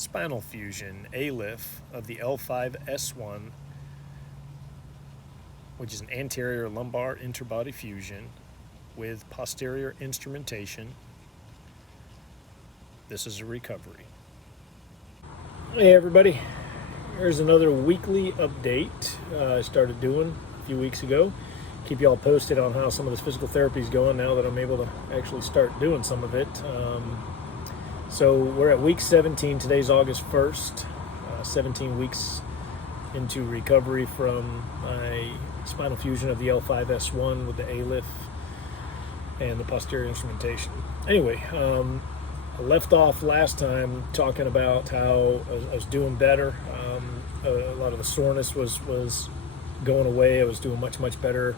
Spinal fusion, ALIF, of the L5-S1, which is an anterior lumbar interbody fusion with posterior instrumentation. This is a recovery. Hey everybody, here's another weekly update I started doing a few weeks ago. Keep you all posted on how some of this physical therapy is going now that I'm able to actually start doing some of it. So we're at week 17. Today's August 1st, 17 weeks into recovery from my spinal fusion of the L5-S1 with the ALIF and the posterior instrumentation. Anyway, I left off last time talking about how I was doing better. A lot of the soreness was going away. I was doing much better,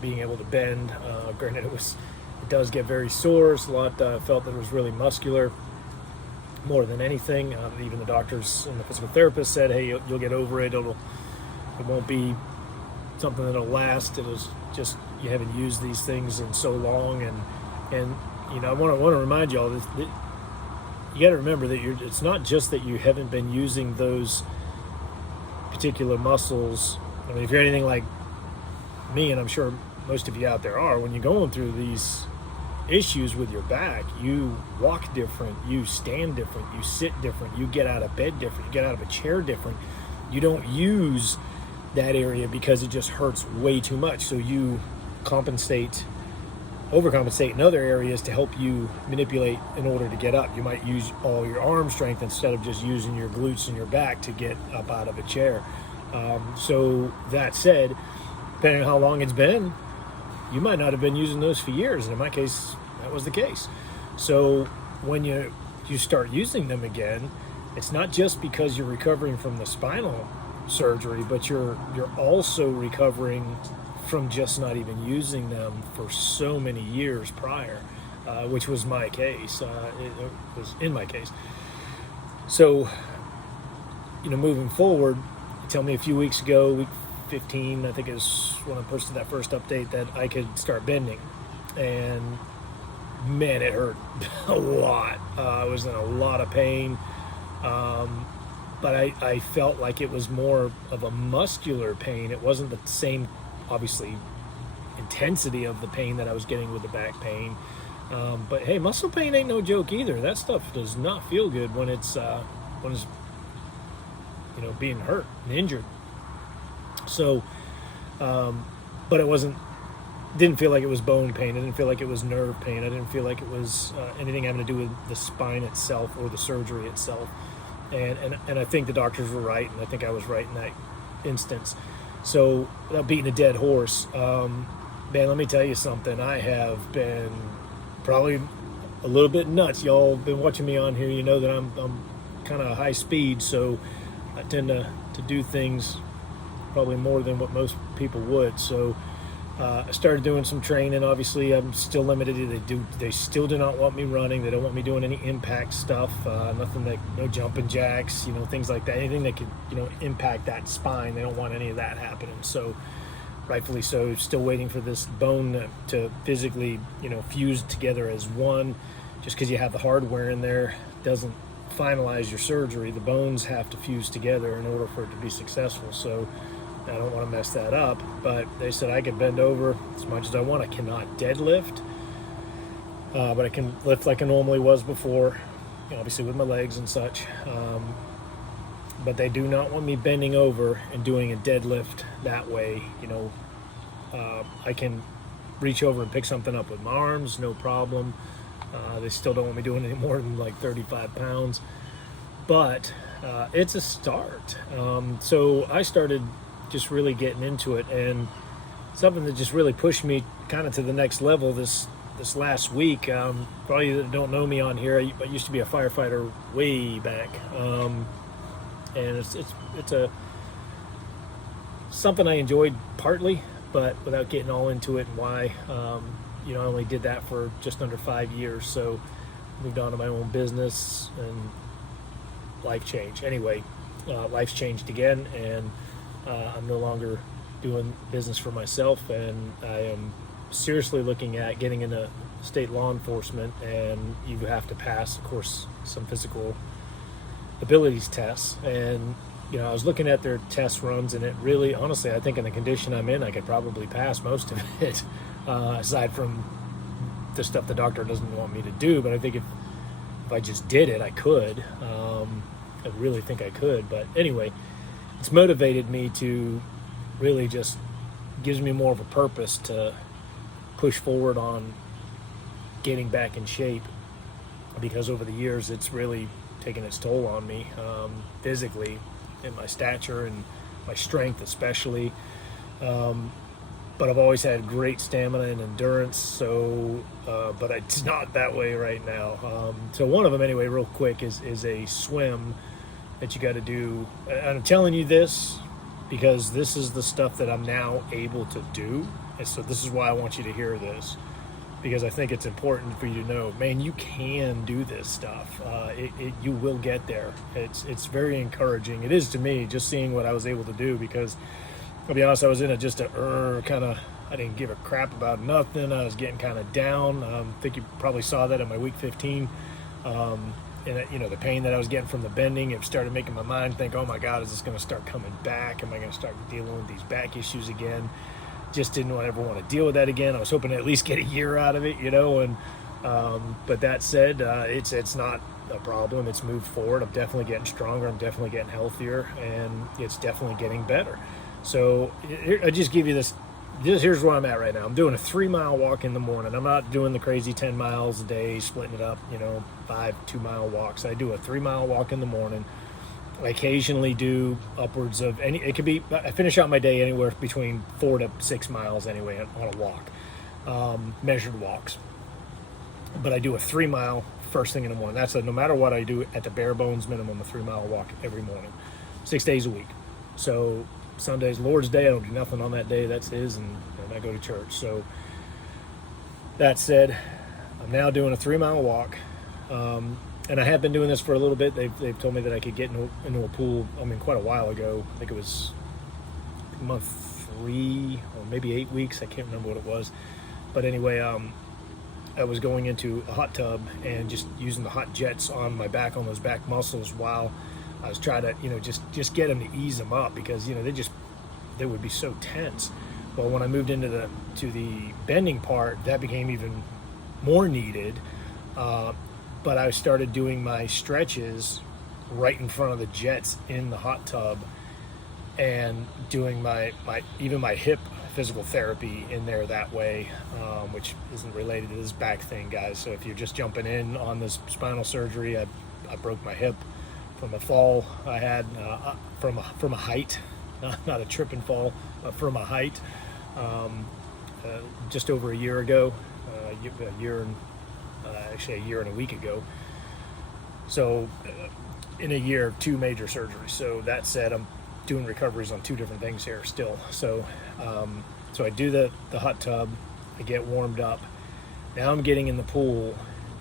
being able to bend. Granted, it does get very sore. It's a lot. I felt that it was really muscular more than anything. Even the doctors and the physical therapist said, "Hey, you'll get over it. It won't be something that'll last. It was just you haven't used these things in so long." And you know, I want to remind y'all that you got to remember that it's not just that you haven't been using those particular muscles. I mean, if you're anything like me, and I'm sure most of you out there are, when you're going through these issues with your back, you walk different, you stand different, you sit different, you get out of bed different, you get out of a chair different. You don't use that area because it just hurts way too much. So you overcompensate in other areas to help you manipulate in order to get up. You might use all your arm strength instead of just using your glutes and your back to get up out of a chair. So that said, depending on how long it's been, you might not have been using those for years, and in my case, that was the case. So when you start using them again, it's not just because you're recovering from the spinal surgery, but you're also recovering from just not even using them for so many years prior, which was my case. It was in my case. So, you know, moving forward, you tell me a few weeks ago, week 15, I think is when I posted that first update, that I could start bending, and man, it hurt a lot. I was in a lot of pain, but I felt like it was more of a muscular pain. It wasn't the same, obviously, intensity of the pain that I was getting with the back pain. But hey, muscle pain ain't no joke either. That stuff does not feel good when it's you know, being hurt and injured. So, but it didn't feel like it was bone pain. I didn't feel like it was nerve pain. I didn't feel like it was anything having to do with the spine itself or the surgery itself. And I think the doctors were right, and I think I was right in that instance. So, without beating a dead horse, man, let me tell you something. I have been probably a little bit nuts. Y'all been watching me on here. You know that I'm kind of high speed, so I tend to do things probably more than what most people would. So I started doing some training. Obviously, I'm still limited. They still do not want me running. They don't want me doing any impact stuff. No jumping jacks, you know, things like that. Anything that could, you know, impact that spine. They don't want any of that happening. So rightfully so, still waiting for this bone to physically, you know, fuse together as one. Just because you have the hardware in there doesn't finalize your surgery. The bones have to fuse together in order for it to be successful. So I don't want to mess that up, but they said I could bend over as much as I want. I cannot deadlift, but I can lift like I normally was before, you know, obviously with my legs and such. But they do not want me bending over and doing a deadlift that way. You know, I can reach over and pick something up with my arms, no problem. They still don't want me doing any more than like 35 pounds, but it's a start. So I started just really getting into it, and something that just really pushed me kind of to the next level this last week. Probably that don't know me on here, I used to be a firefighter way back, and it's something I enjoyed partly, but without getting all into it and why. You know, I only did that for just under 5 years, so moved on to my own business, and life changed. Anyway, life's changed again, and I'm no longer doing business for myself, and I am seriously looking at getting into state law enforcement, and you have to pass, of course, some physical abilities tests, and I was looking at their test runs, and it really, honestly, I think in the condition I'm in, I could probably pass most of it, aside from the stuff the doctor doesn't want me to do. But I think if I just did it, I could. I really think I could. But anyway, it's motivated me to really just gives me more of a purpose to push forward on getting back in shape, because over the years it's really taken its toll on me, physically, in my stature and my strength especially. But I've always had great stamina and endurance, so but it's not that way right now. So one of them, anyway, real quick, is a swim that you got to do. And I'm telling you this because this is the stuff that I'm now able to do, and so this is why I want you to hear this, because I think it's important for you to know, man, you can do this stuff. You will get there. It's very encouraging. It is to me, just seeing what I was able to do, because I'll be honest, I was in a kind of, I didn't give a crap about nothing. I was getting kind of down. I think you probably saw that in my week 15. And the pain that I was getting from the bending, it started making my mind think, oh my God, is this going to start coming back? Am I going to start dealing with these back issues again? Just didn't ever want to deal with that again. I was hoping to at least get a year out of it, and but that said, it's not a problem. It's moved forward. I'm definitely getting stronger. I'm definitely getting healthier, and it's definitely getting better. So I just give you this. Here's where I'm at right now. I'm doing a 3-mile walk in the morning. I'm not doing the crazy 10 miles a day, splitting it up, 5 2-mile walks. I do a 3-mile walk in the morning. I occasionally do upwards of it could be, I finish out my day anywhere between 4 to 6 miles anyway on a walk, measured walks. But I do a 3-mile first thing in the morning. That's no matter what I do, at the bare bones minimum, a 3-mile walk every morning, 6 days a week. So Sunday's Lord's Day, I don't do nothing on that day. That's his, and I go to church. So that said, I'm now doing a 3-mile walk, and I have been doing this for a little bit. They've told me that I could get into a pool, quite a while ago. I think it was month 3 or maybe 8 weeks. I can't remember what it was. But anyway, I was going into a hot tub and just using the hot jets on my back, on those back muscles, while I was trying to, just get them to ease them up, because, they would be so tense. Well, when I moved into the bending part, that became even more needed. But I started doing my stretches right in front of the jets in the hot tub, and doing my hip physical therapy in there that way, which isn't related to this back thing, guys. So if you're just jumping in on this spinal surgery, I broke my hip from a fall I had from a height, not a trip and fall, but from a height, just over a year ago, a year and a week ago. So in a year, 2 major surgeries. So that said, I'm doing recoveries on 2 different things here still. So so I do the hot tub, I get warmed up. Now I'm getting in the pool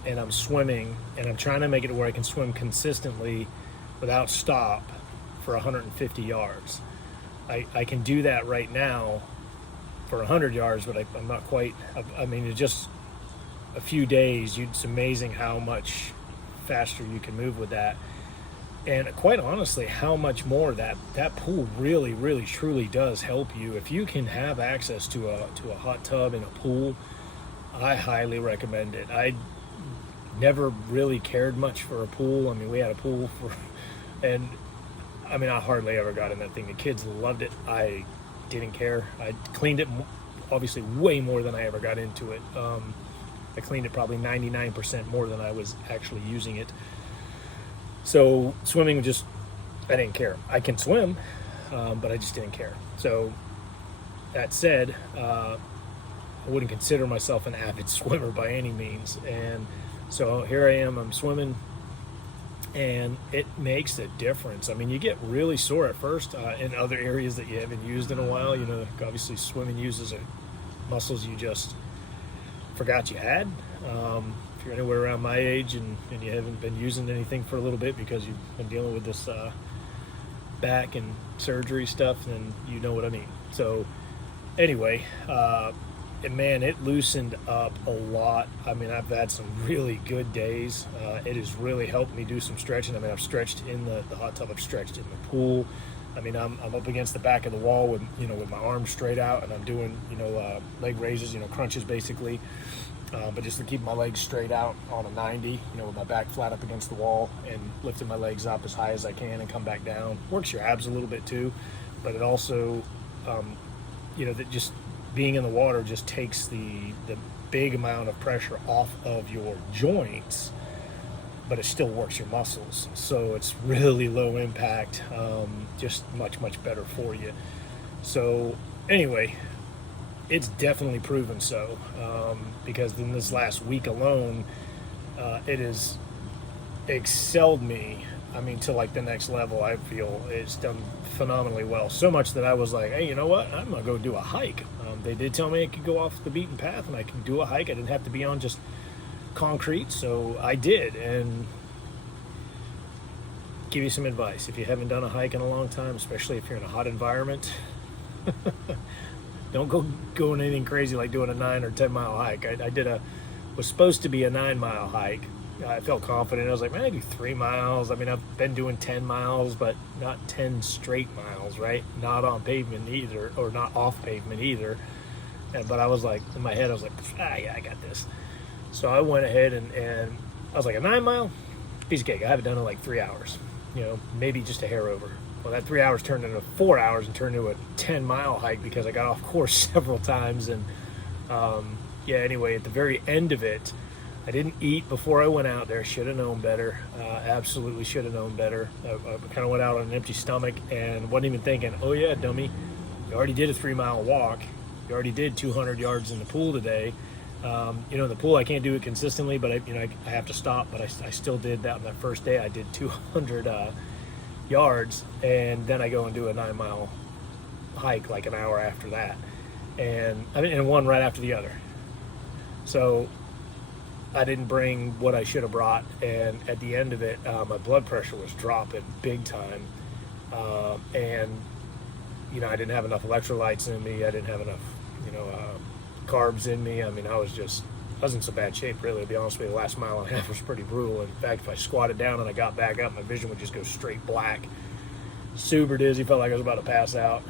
and I'm swimming, and I'm trying to make it where I can swim consistently without stop for 150 yards. I can do that right now for 100 yards, but I'm not quite. In just a few days, it's amazing how much faster you can move with that. And quite honestly, how much more that pool really, really, truly does help you. If you can have access to a hot tub and a pool, I highly recommend it. I never really cared much for a pool. We had a pool and I hardly ever got in that thing. The kids loved it. I didn't care. I cleaned it, obviously, way more than I ever got into it. I cleaned it probably 99% more than I was actually using it. So swimming, I didn't care. I can swim, but I just didn't care. So that said, I wouldn't consider myself an avid swimmer by any means. And so here I am, I'm swimming, and it makes a difference. You get really sore at first in other areas that you haven't used in a while. Obviously swimming uses muscles you just forgot you had. If you're anywhere around my age and you haven't been using anything for a little bit because you've been dealing with this back and surgery stuff, then you know what I mean. So anyway, man, it loosened up a lot. I mean, I've had some really good days. It has really helped me do some stretching. I mean, I've stretched in the hot tub, I've stretched in the pool. I mean, I'm up against the back of the wall with, with my arms straight out, and I'm doing, leg raises, crunches basically. But just to keep my legs straight out on a 90, with my back flat up against the wall and lifting my legs up as high as I can and come back down. Works your abs a little bit too, but it also, that just being in the water just takes the big amount of pressure off of your joints, but it still works your muscles. So it's really low impact, just much, much better for you. So anyway, it's definitely proven so, because in this last week alone, it has excelled me. I mean, to like the next level. I feel it's done phenomenally well. So much that I was like, hey, you know what? I'm gonna go do a hike. They did tell me I could go off the beaten path and I could do a hike. I didn't have to be on just concrete, so I did. And give you some advice: if you haven't done a hike in a long time, especially if you're in a hot environment, don't go going anything crazy like doing a 9 or 10 mile hike. Was supposed to be a 9 mile hike. I felt confident. I was like, man, I do 3 miles. I mean, I've been doing 10 miles, but not 10 straight miles, right? Not on pavement either, or not off pavement either. But I was like, in my head, I was like, yeah, I got this. So I went ahead and I was like, a 9 mile? Piece of cake. I haven't done it in like 3 hours, maybe just a hair over. Well, that 3 hours turned into 4 hours and turned into a 10 mile hike because I got off course several times. And anyway, at the very end of it, I didn't eat before I went out there. Should have known better. Absolutely should have known better. I kind of went out on an empty stomach and wasn't even thinking, oh yeah, dummy, you already did a 3 mile walk. You already did 200 yards in the pool today. In the pool I can't do it consistently, but I have to stop. But I still did that on that first day. I did 200 yards, and then I go and do a 9 mile hike like an hour after that, and one right after the other. So I didn't bring what I should have brought, and at the end of it, my blood pressure was dropping big time, and I didn't have enough electrolytes in me. I didn't have enough, carbs in me. I mean, I was in some bad shape, really, to be honest with you. The last mile and a half was pretty brutal. In fact, if I squatted down and I got back up, my vision would just go straight black. Super dizzy, felt like I was about to pass out.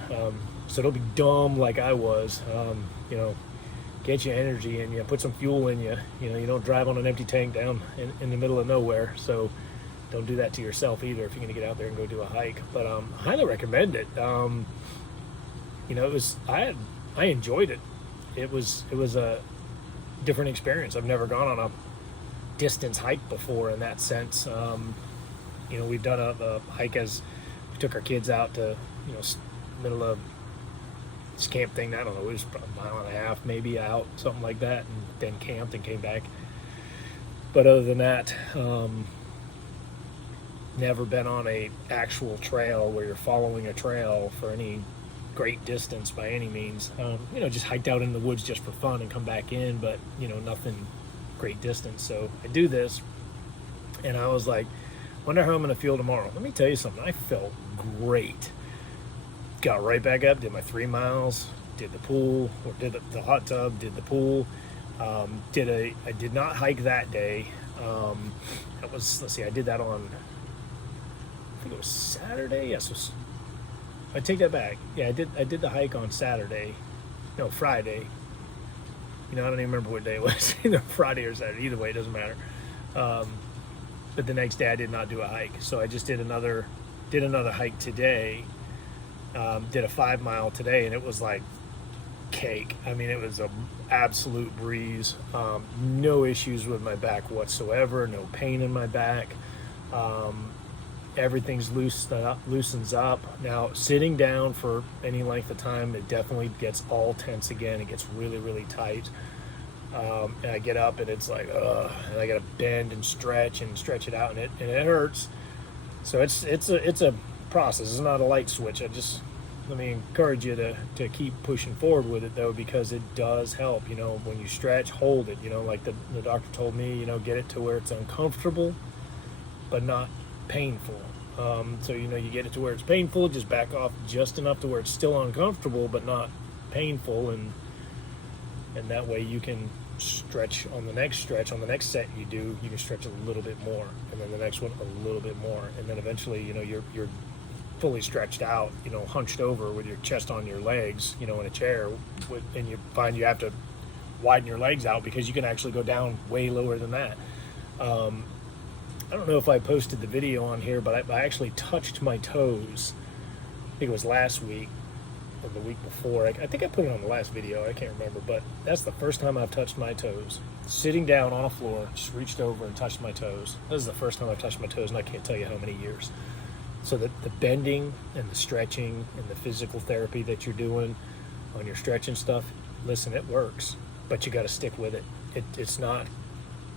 So don't be dumb like I was. Get your energy in you, put some fuel in you. You don't drive on an empty tank down in the middle of nowhere. So don't do that to yourself either if you're going to get out there and go do a hike. But I highly recommend it. I enjoyed it. It was a different experience. I've never gone on a distance hike before in that sense. We've done a hike as we took our kids out to middle of this camp thing. I don't know, it was a mile and a half maybe out, something like that, and then camped and came back. But other than that, never been on a actual trail where you're following a trail for any great distance by any means. Just hiked out in the woods just for fun and come back in, but nothing great distance. So I do this, and I was like, wonder how I'm going to feel tomorrow. Let me tell you something. I felt great. Got right back up, did my 3 miles, did the pool, or did the hot tub, did the pool. I did not hike that day. I did that on, I think it was Saturday. Yes, I take that back. Yeah, I did the hike on Saturday. No, Friday. I don't even remember what day it was. Either Friday or Saturday. Either way, it doesn't matter. But the next day I did not do a hike. So I just did another hike today. Did a 5 mile today, and it was like cake. I mean, it was an absolute breeze. No issues with my back whatsoever. No pain in my back. Everything's loosens up. Now, sitting down for any length of time, it definitely gets all tense again. It gets really, really tight. And I get up and it's like, and I got to bend and stretch it out, and it hurts. So it's a process. It's not a light switch. Let me encourage you to keep pushing forward with it though, because it does help. When you stretch, hold it. Like the doctor told me, get it to where it's uncomfortable, but not painful. So you get it to where it's painful, just back off just enough to where it's still uncomfortable but not painful, and and that way you can stretch on the next set you do, you can stretch a little bit more, and then the next one a little bit more, and then eventually, you know, you're fully stretched out, you know, hunched over with your chest on your legs, you know, in a chair, and you find you have to widen your legs out because you can actually go down way lower than that. I don't know if I posted the video on here, but I actually touched my toes. I think it was last week or the week before. I think I put it on the last video. I can't remember, but that's the first time I've touched my toes. Sitting down on a floor, just reached over and touched my toes. This is the first time I've touched my toes, and I can't tell you how many years. So the bending and the stretching and the physical therapy that you're doing on your stretching stuff, listen, it works, but you got to stick with it. It's not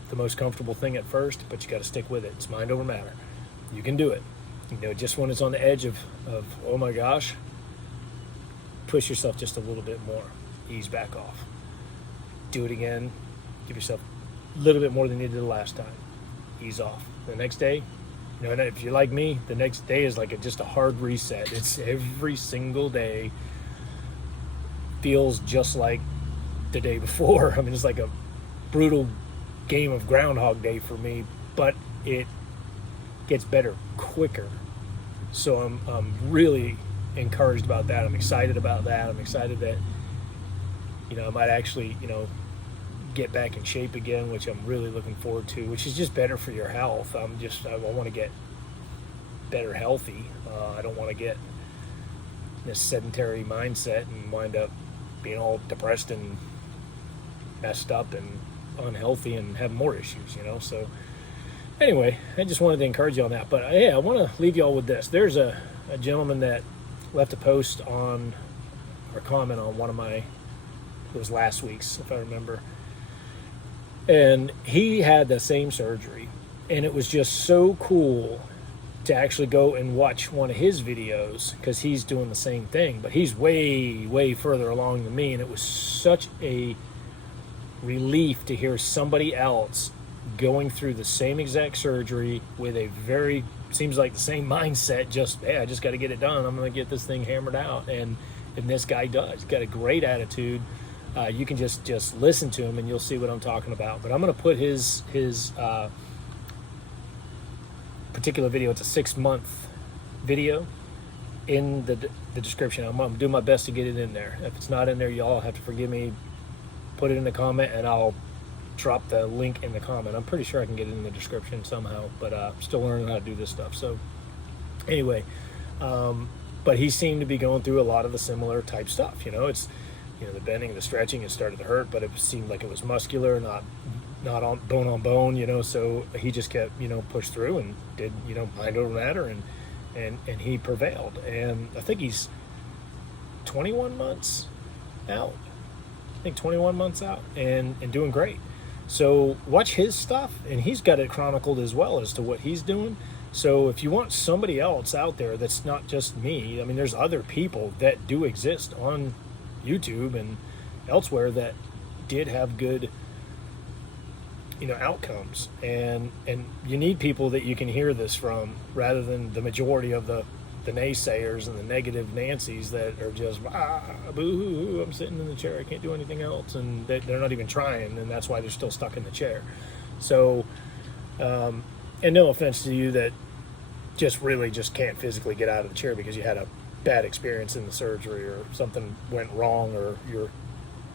the most comfortable thing at first, but you got to stick with it. It's mind over matter. You can do it. You know, just when it's on the edge of oh my gosh, push yourself just a little bit more. Ease back off. Do it again. Give yourself a little bit more than you did the last time. Ease off. The next day, you know, and if you're like me, the next day is like just a hard reset. It's every single day feels just like the day before. I mean, it's like a brutal game of Groundhog Day for me, but it gets better quicker. So I'm really encouraged about that. I'm excited about that. I'm excited that, you know, I might actually, you know, get back in shape again, which I'm really looking forward to, which is just better for your health. I want to get better healthy. I don't want to get this sedentary mindset and wind up being all depressed and messed up and unhealthy and have more issues, you know. So anyway, I just wanted to encourage you on that. But yeah, I want to leave you all with this. There's a gentleman that left a post on, or comment on one of my, it was last week's, if I remember, and he had the same surgery, and it was just so cool to actually go and watch one of his videos, because he's doing the same thing, but he's way further along than me, and it was such a relief to hear somebody else going through the same exact surgery with a very, seems like the same mindset, just, hey, I just got to get it done, I'm going to get this thing hammered out, and this guy does. He's got a great attitude. You can just listen to him and you'll see what I'm talking about. But I'm going to put his particular video, it's a 6-month video, in the description. I'm going to do my best to get it in there. If it's not in there, y'all have to forgive me. Put it in the comment and I'll drop the link in the comment. I'm pretty sure I can get it in the description somehow, but I'm still learning how to do this stuff. So anyway, but he seemed to be going through a lot of the similar type stuff. You know, it's, you know, the bending, the stretching, it started to hurt, but it seemed like it was muscular, not on bone, you know. So he just kept, you know, pushed through and did, you know, mind over matter, and he prevailed. And I think he's 21 months out. I think 21 months out and doing great. So watch his stuff, and he's got it chronicled as well as to what he's doing. So if you want somebody else out there that's not just me, I mean, there's other people that do exist on YouTube and elsewhere that did have good, you know, outcomes, and you need people that you can hear this from, rather than the majority of the naysayers and the negative Nancys that are just boo-hoo, I'm sitting in the chair, I can't do anything else, and they're not even trying, and that's why they're still stuck in the chair. So and no offense to you that really can't physically get out of the chair because you had a bad experience in the surgery or something went wrong, or you're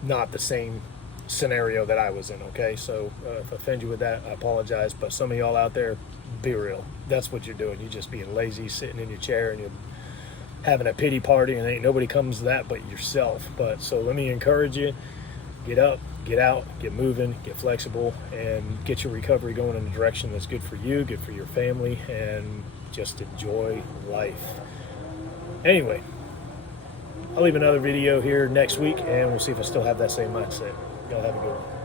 not the same scenario that I was in, okay? So if I offend you with that, I apologize, but some of y'all out there, be real. That's what you're doing. You're just being lazy, sitting in your chair, and you're having a pity party, and ain't nobody comes to that but yourself. But so let me encourage you, get up, get out, get moving, get flexible, and get your recovery going in a direction that's good for you, good for your family, and just enjoy life. Anyway, I'll leave another video here next week, and we'll see if I still have that same mindset. Y'all have a good one.